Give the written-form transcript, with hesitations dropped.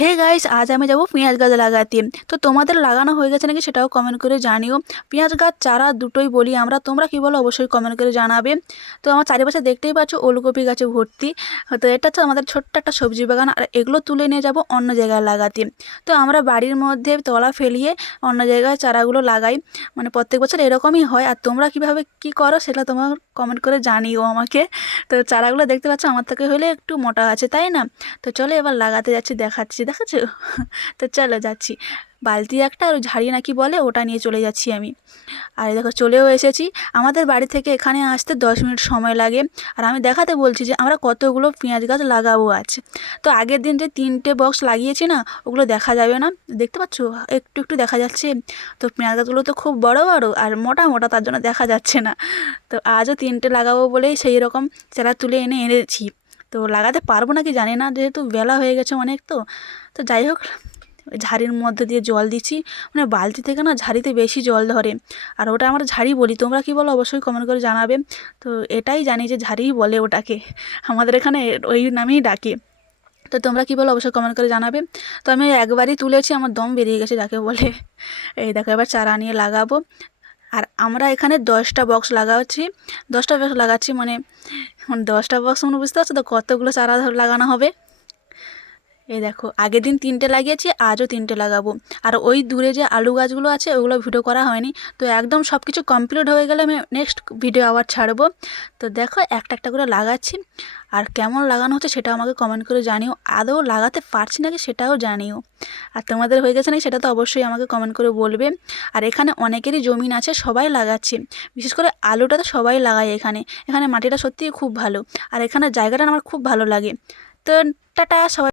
Hey guys, আজ আমি যাব পেঁয়াজ গাছ লাগাতে। তো তোমাদের লাগানো হয়ে গেছে নাকি সেটাও কমেন্ট করে জানিও। পেঁয়াজ গাছ চারা দুটোই বলি আমরা, তোমরা কি বলো অবশ্যই কমেন্ট করে জানাবে। তো আমার চারিপাশে দেখতেই পাচ্ছ ওলকপি গাছে ভর্তি। তো এটা হচ্ছে আমাদের ছোট্ট একটা সবজি বাগান, আর এগুলো তুলে নিয়ে যাব অন্য জায়গায় লাগাতে। তো আমরা বাড়ির মধ্যে তলা ফেলিয়ে অন্য জায়গায় চারাগুলো লাগাই, মানে প্রত্যেক বছর এরকমই হয়। আর তোমরা কিভাবে কি করো সেটা তোমার কমেন্ট করে জানিও আমাকে। তো চারাগুলো দেখতে পাচ্ছ আমার থেকে হলে একটু মোটা আছে, তাই না? তো চলো এবার লাগাতে যাচ্ছি, দেখাচ্ছি, দেখাচ্ছো? তো চলো যাচ্ছি। বালতি একটা আর ঝাড়ি নাকি বলে, ওটা নিয়ে চলে যাচ্ছি আমি। আর এই দেখো চলেও এসেছি। আমাদের বাড়ি থেকে এখানে আসতে 10 মিনিট সময় লাগে। আর আমি দেখাতে বলছি যে আমরা কতগুলো পেঁয়াজ গাছ লাগাবো আছে। তো আগের দিন যে 3টে বক্স লাগিয়েছি না, ওগুলো দেখা যাবে না, দেখতে পাচ্ছ একটু একটু দেখা যাচ্ছে। তো পেঁয়াজ গাছগুলো তো খুব বড় বড় আর মোটা মোটা, তার জন্য দেখা যাচ্ছে না। তো আজও 3টে লাগাবো বলেই সেই রকম চারা তুলে এনেছি। তো লাগাতে পারবো নাকি জানি না, যেহেতু বেলা হয়ে গেছে অনেক। তো তো যাই হোক, ঝাড়ির মধ্যে দিয়ে জল দিচ্ছি, মানে বালতি থেকে না ঝাড়িতে বেশি জল ধরে। আর ওটা আমরা ঝাড়ি বলি, তোমরা কি বলো অবশ্যই কমেন্ট করে জানাবে। তো এটাই জানি যে ঝাড়িই বলে ওটাকে, আমাদের এখানে ওই নামেই ডাকে। তো তোমরা কি বলো অবশ্যই কমেন্ট করে জানাবে। তো আমি একবারই তুলেছি, আমার দম বেরিয়ে গেছে যাকে বলে। এই দেখো এবার চারা নিয়ে লাগাবো। আর আমরা এখানে 10টা বক্স লাগাচ্ছি, 10টা বক্স লাগাচ্ছি মানে 10টা বক্স, মানে বুঝতে পারছো তো কতগুলো চারা লাগানো হবে। এই দেখো আগের দিন 3টে লাগিয়েছি, আজও 3টে লাগাবো। আর ওই দূরে যে আলু গাছগুলো আছে ওগুলো ভিডিও করা হয়নি। তো একদম সব কিছু কমপ্লিট হয়ে গেলে আমি নেক্সট ভিডিও আবার ছাড়বো। তো দেখো একটা একটা করে লাগাচ্ছি, আর কেমন লাগানো হচ্ছে সেটাও আমাকে কমেন্ট করে জানিও। আদৌ লাগাতে পারছি নাকি সেটাও জানিও। আর তোমাদের হয়ে গেছে নাকি সেটা তো অবশ্যই আমাকে কমেন্ট করে বলবে। আর এখানে অনেকেরই জমিন আছে, সবাই লাগাচ্ছে। বিশেষ করে আলুটা তো সবাই লাগায় এখানে। এখানে মাটিটা সত্যিই খুব ভালো, আর এখানে জায়গাটা আমার খুব ভালো লাগে। তো টাটা সবাই।